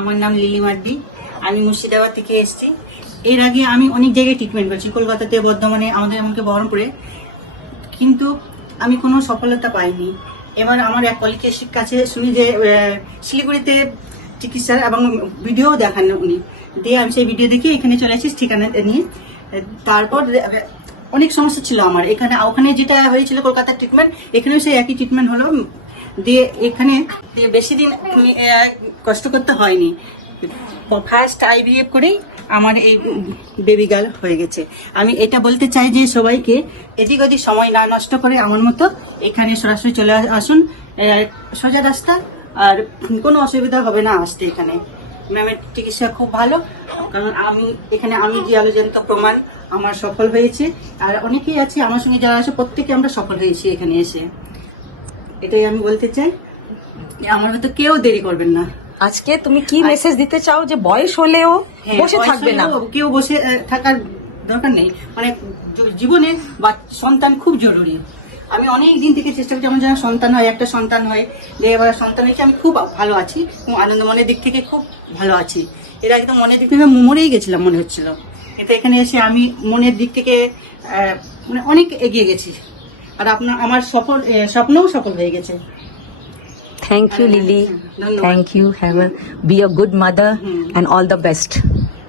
আমার নাম লিলি মার্ডি আমি মুর্শিদাবাদ থেকে এসেছি। এর আগে আমি অনেক জায়গায় ট্রিটমেন্ট করছি, কলকাতাতে, বর্ধমানে, আমাদের এমনকি বহরমপুরে। কিন্তু আমি কোনো সফলতা পাইনি। এবার আমার এক কলিগের কাছে শুনি যে শিলিগুড়িতে চিকিৎসা এবং ভিডিও দেখান উনি। দিয়ে আমি সেই ভিডিও দেখে এখানে চলে আসি, ঠিকানা নিয়ে। তারপর, অনেক সমস্যা ছিল আমার। এখানে, ওখানে যেটা হয়েছিল কলকাতার ট্রিটমেন্ট এখানেও সেই একই ট্রিটমেন্ট হলো। দিয়ে এখানে বেশি দিন আমি, কষ্ট করতে হয়নি। ফার্স্ট আইভিএফ করেই আমার এই বেবি গার্ল হয়ে গেছে। আমি এটা বলতে চাই যে সবাইকে এদিক ওদিক সময় না নষ্ট করে আমার মতো এখানে সরাসরি চলে আসুন। সোজা রাস্তা আর কোনো অসুবিধা হবে না আসতে এখানে। ম্যামের চিকিৎসা খুব ভালো কারণ আমি এখানে আমি যে আলোচনিত প্রমাণ আমার সফল হয়েছে। আর অনেকেই আছে আমার সঙ্গে যারা আছে প্রত্যেকে আমরা সফল হয়েছি এখানে এসে। এটাই আমি বলতে চাই। আমার মতো কেউ দেরি করবেন না। আজকে তুমি কি মেসেজ দিতে চাও যে বয়স হলেও হ্যাঁ, বসে থাকবে না? কেউ বসে থাকার দরকার নেই। মানে জীবনে বা সন্তান খুব জরুরি। আমি অনেক দিন থেকে চেষ্টা করছি আমার যেন সন্তান হয় একটা সন্তান হয় যে এবার সন্তান হয়েছে আমি খুব ভালো আছি এবং আনন্দ মনের দিক থেকে খুব ভালো আছি। এর একদম মনের দিক থেকে আমি মরেই গেছিলাম মনে হচ্ছিল। কিন্তু এখানে এসে আমি মনের দিক থেকে মানে অনেক এগিয়ে গেছি। আর আপনার আমার সফল স্বপ্নও সফল হয়ে গেছে thank you Lily. Thank you have be a good mother. And all the best